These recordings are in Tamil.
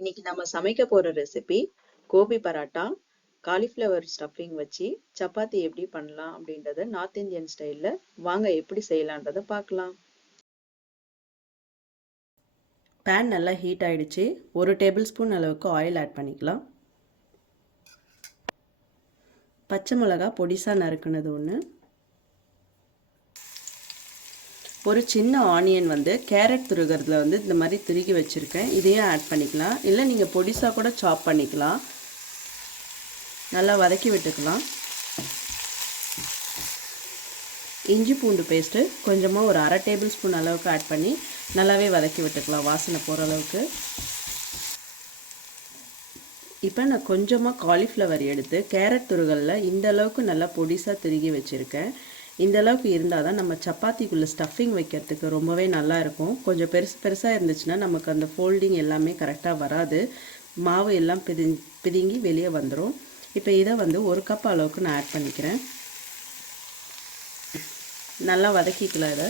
இன்னைக்கு நம்ம சமைக்க போற recipe gobi paratha. Cauliflower stuffing வச்சு சப்பாத்தி எப்படி பண்ணலாம் அப்படின்றத நார்த் இந்தியன் ஸ்டைல்ல வாங்க எப்படி செய்யலான்றத பார்க்கலாம். பேன் நல்லா ஹீட் ஆயிடுச்சு. 1 டேபிள் ஸ்பூன் அளவுக்கு ஆயில் ஆட் பண்ணிக்கலாம். பச்சை மிளகா பொடிசா நறுக்குனது ஒன்று, ஒரு சின்ன ஆனியன் கேரட் துருகிறதுல இந்த மாதிரி துருகி வச்சுருக்கேன். இதையும் ஆட் பண்ணிக்கலாம். இல்லை நீங்கள் பொடிசாக கூட சாப் பண்ணிக்கலாம். நல்லா வதக்கி விட்டுக்கலாம். இஞ்சி பூண்டு பேஸ்ட்டு கொஞ்சமாக ஒரு 1/2 டேபிள் ஸ்பூன் அளவுக்கு ஆட் பண்ணி நல்லாவே வதக்கி விட்டுக்கலாம், வாசனை போகிற அளவுக்கு. இப்போ நான் கொஞ்சமாக காலிஃப்ளவர் எடுத்து கேரட் துருகலில் இந்த அளவுக்கு நல்லா பொடிசாக துருகி வச்சுருக்கேன். இந்த அளவுக்கு இருந்தால் தான் நம்ம சப்பாத்திக்குள்ளே ஸ்டஃபிங் வைக்கிறதுக்கு ரொம்பவே நல்லா இருக்கும். கொஞ்சம் பெருசாக இருந்துச்சுன்னா நமக்கு அந்த ஃபோல்டிங் எல்லாமே கரெக்டாக வராது, மாவு எல்லாம் பிதுங்கி வெளியே வந்துடும். இப்போ இதை 1 கப் அளவுக்கு நான் ஆட் பண்ணிக்கிறேன். நல்லா வதக்கிக்கலாம். இதை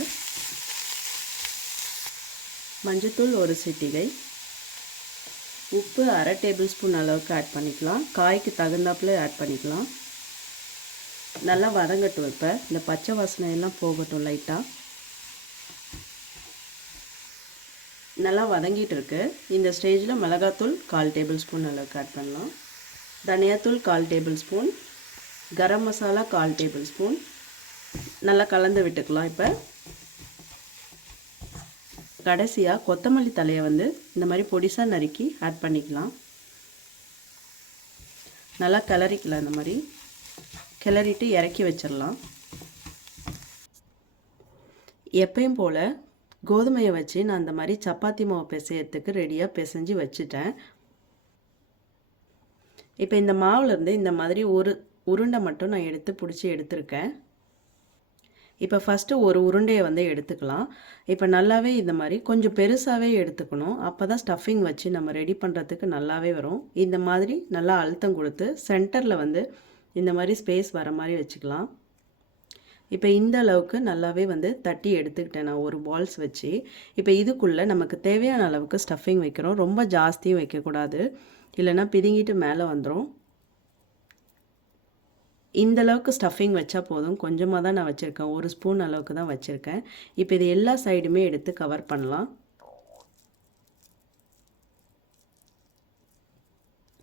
மஞ்சத்தூள் 1 சிட்டிகை, உப்பு 1/2 டேபிள்-ஸ்பூன் அளவுக்கு ஆட் பண்ணிக்கலாம். காய்க்கு தகுந்தாப்புல ஆட் பண்ணிக்கலாம். நல்லா வதங்கட்டும். இப்போ இந்த பச்சை வாசனை எல்லாம் போகட்டும். லைட்டாக நல்லா வதங்கிட்டு இருக்கு. இந்த ஸ்டேஜில் மிளகாத்தூள் 1/4 டேபிள்-ஸ்பூன் அளவுக்கு ஆட் பண்ணலாம். தனியாத்தூள் 1/4 டேபிள்-ஸ்பூன், கரம் மசாலா 1/4 டேபிள்-ஸ்பூன். நல்லா கலந்து விட்டுக்கலாம். இப்போ கடைசியாக கொத்தமல்லி தலையை இந்த மாதிரி பொடிசாக நறுக்கி ஆட் பண்ணிக்கலாம். நல்லா கிளறிக்கலாம். இந்த மாதிரி கிளறிட்டு இறக்கி வச்சிடலாம். எப்பயும் போல் கோதுமையை வச்சு நான் இந்த மாதிரி சப்பாத்தி மாவு பிசையறதுக்கு ரெடியாக பிசைஞ்சு வச்சுட்டேன். இப்போ இந்த மாவுலேருந்து இந்த மாதிரி ஒரு உருண்டை மட்டும் நான் பிடிச்சி எடுத்திருக்கேன். இப்போ ஃபஸ்ட்டு ஒரு உருண்டையை எடுத்துக்கலாம். இப்போ நல்லாவே இந்த மாதிரி கொஞ்சம் பெருசாகவே எடுத்துக்கணும். அப்போ தான் ஸ்டஃபிங் வச்சு நம்ம ரெடி பண்ணுறதுக்கு நல்லாவே வரும். இந்த மாதிரி நல்லா அழுத்தம் கொடுத்து சென்டரில் இந்த மாதிரி ஸ்பேஸ் வர மாதிரி வச்சுக்கலாம். இப்போ இந்த அளவுக்கு நல்லாவே தட்டி எடுத்துக்கிட்டேன் நான் ஒரு பால்ஸ் வச்சு. இப்போ இதுக்குள்ளே நமக்கு தேவையான அளவுக்கு ஸ்டஃபிங் வைக்கிறோம். ரொம்ப ஜாஸ்தியும் வைக்கக்கூடாது, இல்லைன்னா பிதுங்கிட்டு மேலே வந்துடும். இந்த அளவுக்கு ஸ்டஃபிங் வச்சா போதும். கொஞ்சமாக தான் நான் வச்சுருக்கேன், 1 ஸ்பூன் அளவுக்கு தான் வச்சுருக்கேன். இப்போ இது எல்லா சைடுமே எடுத்து கவர் பண்ணலாம்.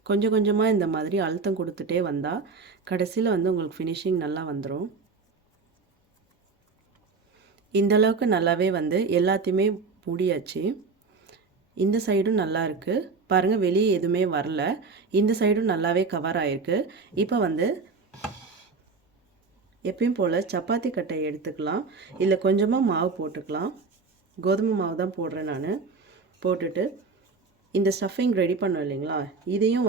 கொஞ்சம் கொஞ்சமாக இந்த மாதிரி அழுத்தம் கொடுத்துட்டே வந்தால் கடைசியில் உங்களுக்கு ஃபினிஷிங் நல்லா வந்துடும். இந்த அளவுக்கு நல்லாவே எல்லாத்தையுமே மூடியாச்சு. இந்த சைடும் நல்லா இருக்குது பாருங்கள், வெளியே எதுவுமே வரல. இந்த சைடும் நல்லாவே கவர் ஆகிருக்கு. இப்போ எப்பயும் போல் சப்பாத்தி கட்டை எடுத்துக்கலாம். இல்லை கொஞ்சமாக மாவு போட்டுக்கலாம். கோதுமை மாவு தான் போடுறேன் நான். போட்டுட்டு இந்த ஸ்டஃபிங் ரெடி பண்ணோம் இல்லைங்களா, இதையும்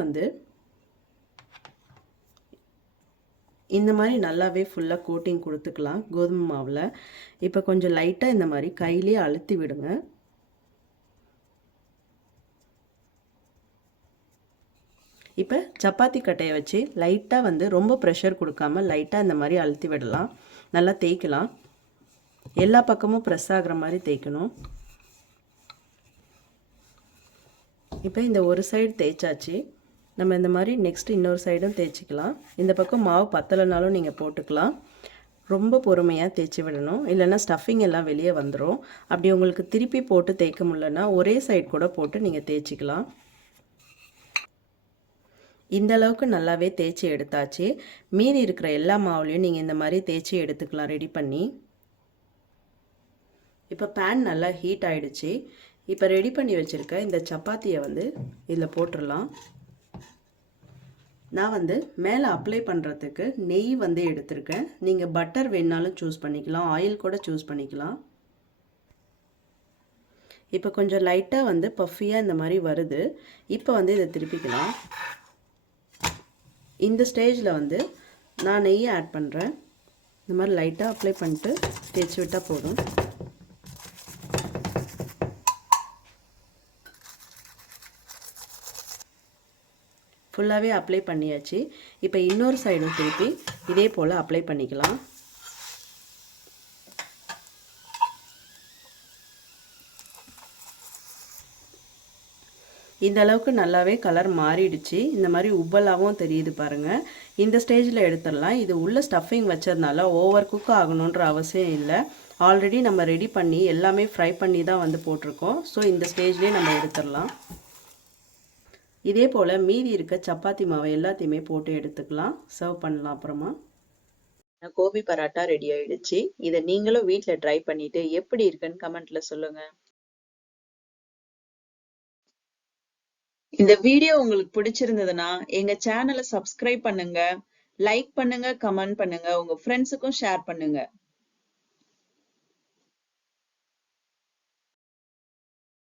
இந்த மாதிரி நல்லாவே ஃபுல்லாக கோட்டிங் கொடுத்துக்கலாம் கோதுமை மாவில். இப்போ கொஞ்சம் லைட்டாக இந்த மாதிரி கையிலேயே அழுத்தி விடுங்க. இப்போ சப்பாத்தி கட்டையை வச்சு லைட்டாக ரொம்ப ப்ரெஷர் கொடுக்காம லைட்டாக இந்த மாதிரி அழுத்தி விடலாம். நல்லா தேய்க்கலாம். எல்லா பக்கமும் ப்ரெஸ் ஆகிற மாதிரி தேய்க்கணும். இப்போ இந்த ஒரு சைடு தேய்ச்சாச்சு. நம்ம இந்த மாதிரி நெக்ஸ்ட் இன்னொரு சைடும் தேய்ச்சிக்கலாம். இந்த பக்கம் மாவு பத்தலைனாலும் நீங்கள் போட்டுக்கலாம். ரொம்ப பொறுமையாக தேய்ச்சி விடணும், இல்லைன்னா ஸ்டஃபிங் எல்லாம் வெளியே வந்துடும். அப்படி உங்களுக்கு திருப்பி போட்டு தேய்க்க முடியலன்னா ஒரே சைடு கூட போட்டு நீங்கள் தேய்ச்சிக்கலாம். இந்த அளவுக்கு நல்லாவே தேய்ச்சி எடுத்தாச்சு. மீதி இருக்கிற எல்லா மாவுலையும் நீங்கள் இந்த மாதிரி தேய்ச்சி எடுத்துக்கலாம் ரெடி பண்ணி. இப்போ பேன் நல்லா ஹீட் ஆகிடுச்சு. இப்போ ரெடி பண்ணி வச்சுருக்க இந்த சப்பாத்தியை இதில் போட்டுடலாம். நான் மேலே அப்ளை பண்ணுறதுக்கு நெய் எடுத்திருக்கேன். நீங்கள் பட்டர் வேணாலும் சூஸ் பண்ணிக்கலாம், ஆயில் கூட சூஸ் பண்ணிக்கலாம். இப்போ கொஞ்சம் லைட்டாக பஃபியாக இந்த மாதிரி வருது. இப்போ இதை திருப்பிக்கலாம். இந்த ஸ்டேஜில் நான் நெய்யை ஆட் பண்ணுறேன். இந்த மாதிரி லைட்டாக அப்ளை பண்ணிட்டு தேய்ச்சி விட்டால் போதும். ஃபுல்லாகவே அப்ளை பண்ணியாச்சு. இப்போ இன்னொரு சைடும் திருப்பி இதே போல் அப்ளை பண்ணிக்கலாம். இந்த அளவுக்கு நல்லாவே கலர் மாறிடுச்சு. இந்த மாதிரி உப்பலாகவும் தெரியுது பாருங்கள். இந்த ஸ்டேஜில் எடுத்துடலாம். இது உள்ள ஸ்டஃபிங் வச்சதுனால ஓவர் குக் ஆகணுன்ற அவசியம் இல்லை. ஆல்ரெடி நம்ம ரெடி பண்ணி எல்லாமே ஃப்ரை பண்ணி தான் வந்து போட்டிருக்கோம். ஸோ இந்த ஸ்டேஜ்லேயே நம்ம எடுத்துடலாம். இதே போல் மீதி இருக்க சப்பாத்தி மாவை எல்லாத்தையுமே போட்டு எடுத்துக்கலாம். சர்வ் பண்ணலாம் அப்புறமா. கோபி பராட்டா ரெடி ஆயிடுச்சு. இதை நீங்களும் வீட்டில் ட்ரை பண்ணிட்டு எப்படி இருக்குன்னு கமெண்ட்ல சொல்லுங்க. இந்த வீடியோ உங்களுக்கு பிடிச்சிருந்ததுன்னா எங்க சேனலை சப்ஸ்கிரைப் பண்ணுங்க, லைக் பண்ணுங்க, கமெண்ட் பண்ணுங்க, உங்க ஃப்ரெண்ட்ஸுக்கும் ஷேர் பண்ணுங்க.